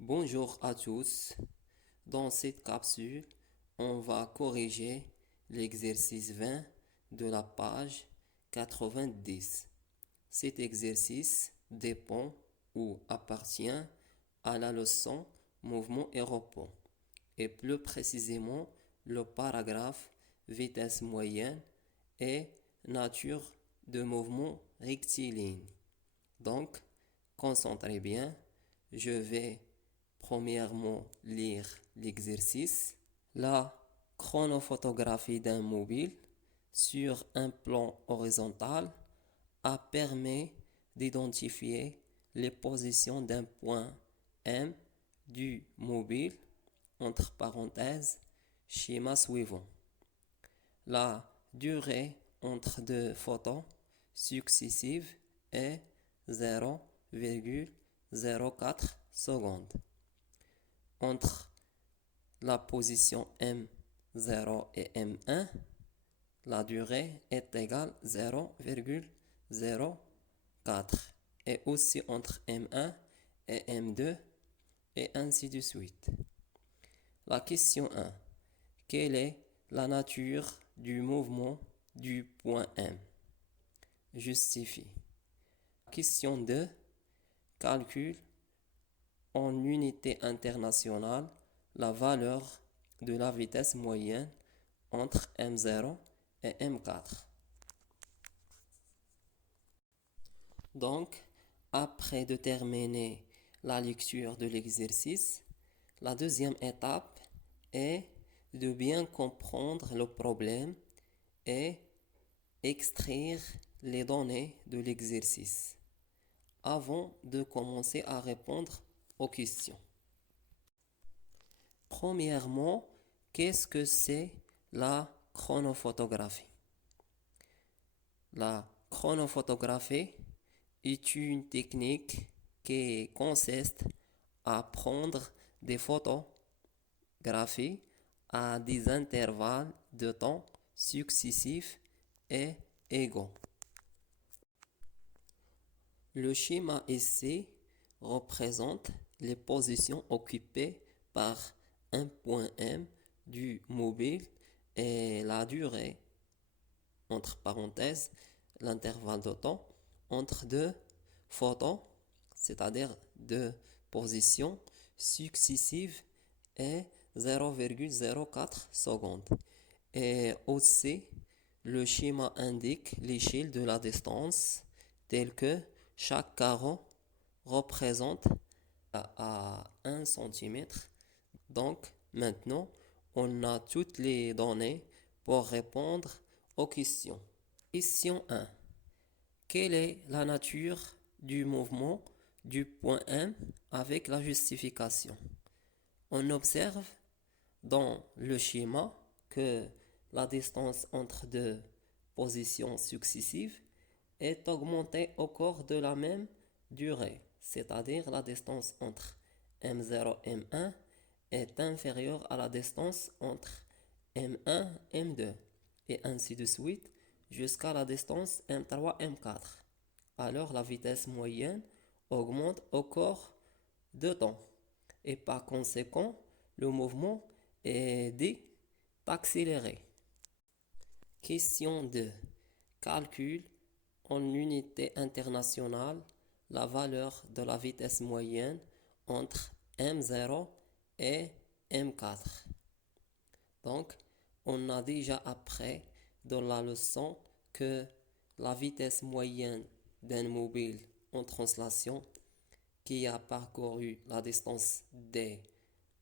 Bonjour à tous. Dans cette capsule, on va corriger l'exercice 20 de la page 90. Cet exercice dépend ou appartient à la leçon mouvement et repos, et plus précisément le paragraphe vitesse moyenne et nature de mouvement rectiligne. Donc, concentrez bien, je vais premièrement lire l'exercice. La chronophotographie d'un mobile sur un plan horizontal a permis d'identifier les positions d'un point M du mobile, entre parenthèses, schéma suivant. La durée entre deux photos successives est 0,04 secondes. Entre la position M0 et M1, la durée est égale à 0,04 et aussi entre M1 et M2 et ainsi de suite. La question 1. Quelle est la nature du mouvement du point M? Justifie. Question 2. Calcule en unité internationale la valeur de la vitesse moyenne entre M0 et M4. Donc, après de terminer la lecture de l'exercice, la deuxième étape est de bien comprendre le problème et extraire les données de l'exercice avant de commencer à répondre aux questions. Premièrement, qu'est-ce que c'est la chronophotographie? La chronophotographie est une technique qui consiste à prendre des photographies à des intervalles de temps successifs et égaux. Le schéma ici représente les positions occupées par un point M du mobile et la durée, entre parenthèses, l'intervalle de temps entre deux photos, c'est-à-dire deux positions successives est 0,04 secondes. Et aussi, le schéma indique l'échelle de la distance telle que chaque carreau représente à 1 cm. Donc, maintenant, on a toutes les données pour répondre aux questions. Question 1. Quelle est la nature du mouvement du point M avec la justification? On observe dans le schéma que la distance entre deux positions successives est augmentée au cours de la même durée, c'est-à-dire la distance entre M0 et M1 est inférieure à la distance entre M1 et M2 et ainsi de suite jusqu'à la distance M3 et M4. Alors la vitesse moyenne augmente au cours de temps et par conséquent le mouvement est dit accéléré. Question 2. Calcule en unité internationale la valeur de la vitesse moyenne entre M0 et M4. Donc, on a déjà appris dans la leçon que la vitesse moyenne d'un mobile en translation qui a parcouru la distance d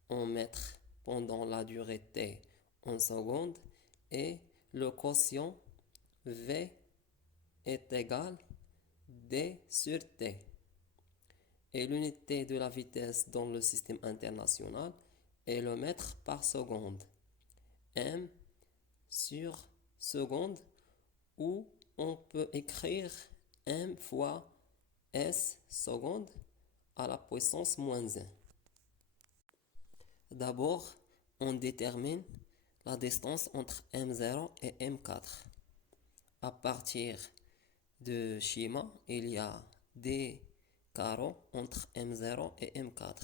en mètres pendant la durée t en secondes et le quotient v est égal d sur t. Et l'unité de la vitesse dans le système international est le mètre par seconde. M sur seconde, ou on peut écrire M fois S seconde à la puissance moins 1. D'abord, on détermine la distance entre M0 et M4. À partir de schéma, il y a des carreaux entre M0 et M4.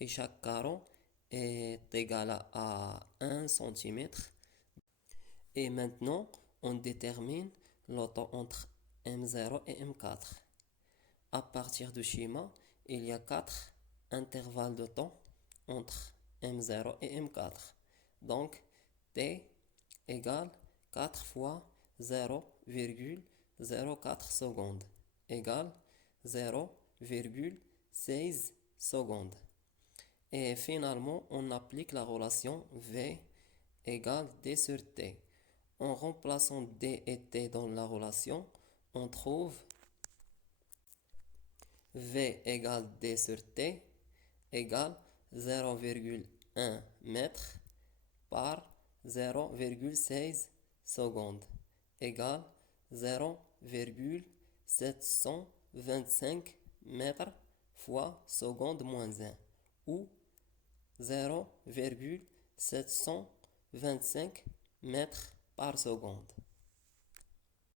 et chaque carreau est égal à 1 centimètre. Et maintenant, on détermine le temps entre M0 et M4. À partir du schéma, il y a 4 intervalles de temps entre M0 et M4. Donc, T égale 4 fois 0,04 secondes égale 0,16 secondes. Et finalement, on applique la relation V égale D sur T. En remplaçant D et T dans la relation, on trouve V égale D sur T égale 0,1 mètre par 0,16 secondes égale 0,725 mètres fois seconde moins 1 ou 0,725 mètres par seconde.